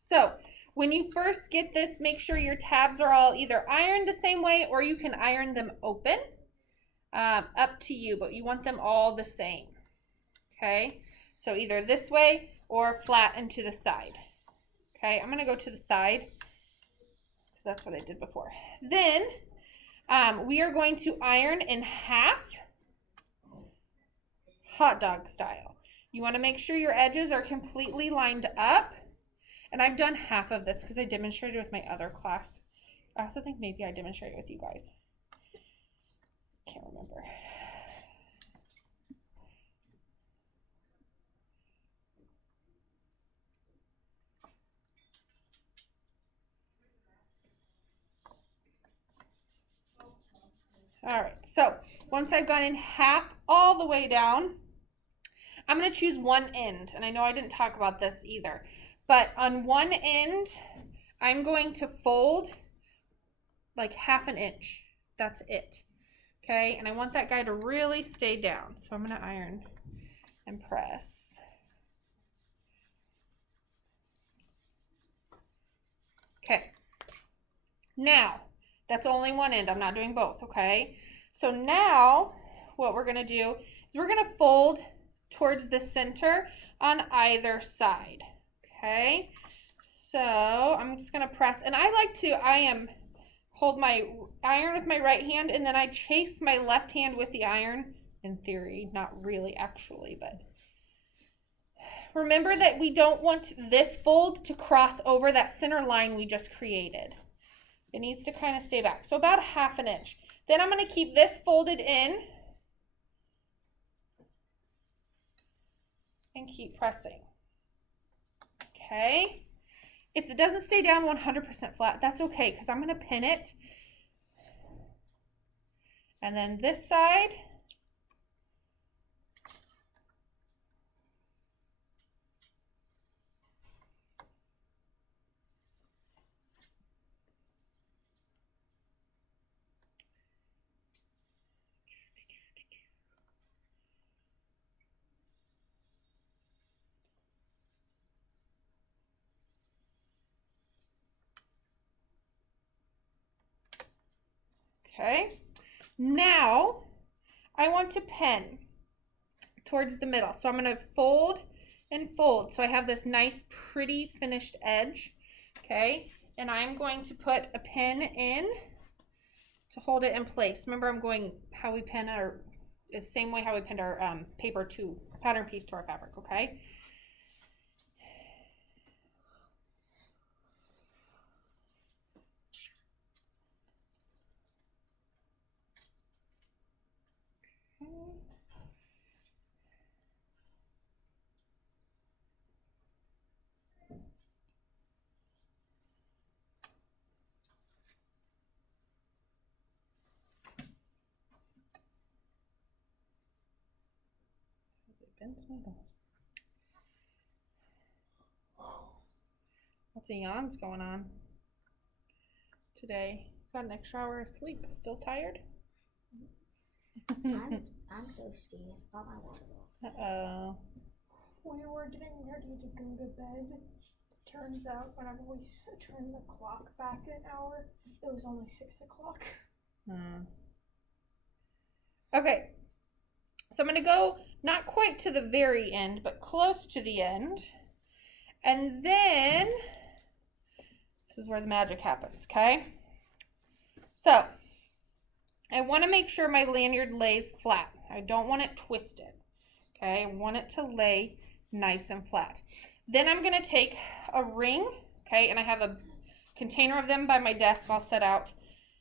So when you first get this, make sure your tabs are all either ironed the same way or you can iron them open. Up to you, but you want them all the same. Okay, so either this way or flat and to the side. Okay, I'm going to go to the side because that's what I did before. Then we are going to iron in half, hot dog style. You want to make sure your edges are completely lined up. And I've done half of this because I demonstrated with my other class. I also think maybe I demonstrated with you guys. Can't remember. All right, so once I've gone in half all the way down, I'm going to choose one end. And I know I didn't talk about this either, but on one end, I'm going to fold like half an inch. That's it. Okay, and I want that guy to really stay down. So I'm going to iron and press. Okay, now that's only one end. I'm not doing both, okay? So now what we're going to do is we're going to fold towards the center on either side, okay? So I'm just going to press, and I like to, hold my iron with my right hand, and then I chase my left hand with the iron, in theory, not really actually, but remember that we don't want this fold to cross over that center line we just created. It needs to kind of stay back, so about half an inch. Then I'm going to keep this folded in and keep pressing. Okay. If it doesn't stay down 100% flat, that's okay because I'm going to pin it. And then this side. Okay, now I want to pin towards the middle. So I'm going to fold and fold. So I have this nice, pretty finished edge. Okay, and I'm going to put a pin in to hold it in place. Remember, I'm going how we pin our, the same way how we pinned our paper to pattern piece to our fabric. Okay. Lots of yawns going on today. Got an extra hour of sleep. Still tired? I'm thirsty. I got my water bottle. Uh-oh. We were getting ready to go to bed. Turns out whenever we turned the clock back an hour, it was only 6 o'clock. Okay. So I'm going to go not quite to the very end, but close to the end. And then, this is where the magic happens, okay? So, I want to make sure my lanyard lays flat. I don't want it twisted, okay? I want it to lay nice and flat. Then I'm going to take a ring, okay? And I have a container of them by my desk all set out.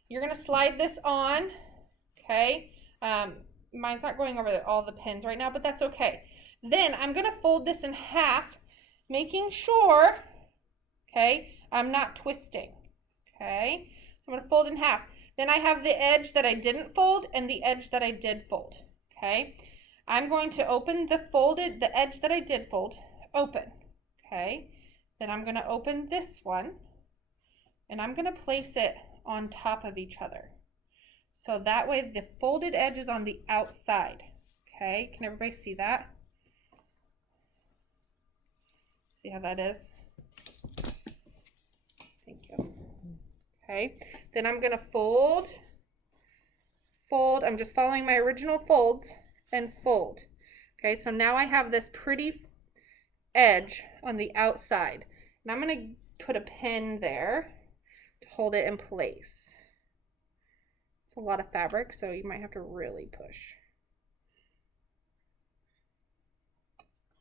You're going to slide this on, okay? Mine's not going over all the pins right now, but that's okay. Then I'm going to fold this in half, making sure, okay, I'm not twisting, okay? So I'm going to fold in half. Then I have the edge that I didn't fold and the edge that I did fold, okay? I'm going to open the edge that I did fold, open, okay? Then I'm going to open this one, and I'm going to place it on top of each other. So that way the folded edge is on the outside, okay? Can everybody see that? See how that is? Okay, then I'm gonna fold, I'm just following my original folds and fold. Okay, so now I have this pretty edge on the outside, and I'm gonna put a pin there to hold it in place. It's a lot of fabric, so you might have to really push.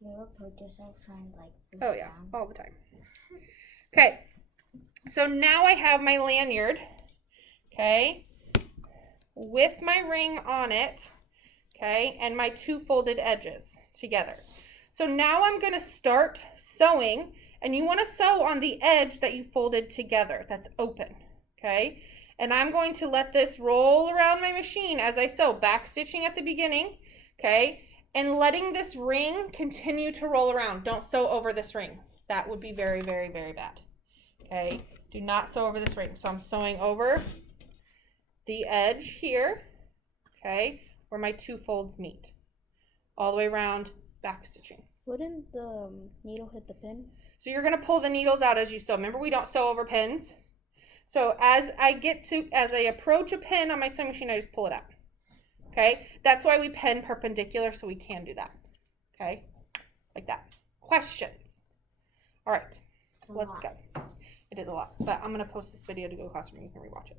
You ever put yourself trying to like push Oh yeah, down? all the time. Okay, so now I have my lanyard, okay, with my ring on it, okay, and my two folded edges together. So now I'm going to start sewing, and you want to sew on the edge that you folded together that's open, okay? And I'm going to let this roll around my machine as I sew, back stitching at the beginning, okay, and letting this ring continue to roll around. Don't sew over this ring. That would be very, very, very bad. Okay, do not sew over this ring. So I'm sewing over the edge here, okay, where my two folds meet. All the way around, back stitching. Wouldn't the needle hit the pin? So you're gonna pull the needles out as you sew. Remember, we don't sew over pins. So as I approach a pin on my sewing machine, I just pull it out. Okay, that's why we pin perpendicular, so we can do that. Okay, like that. Questions? All right, let's go. It is a lot, but I'm gonna post this video to Go Classroom. You can rewatch it.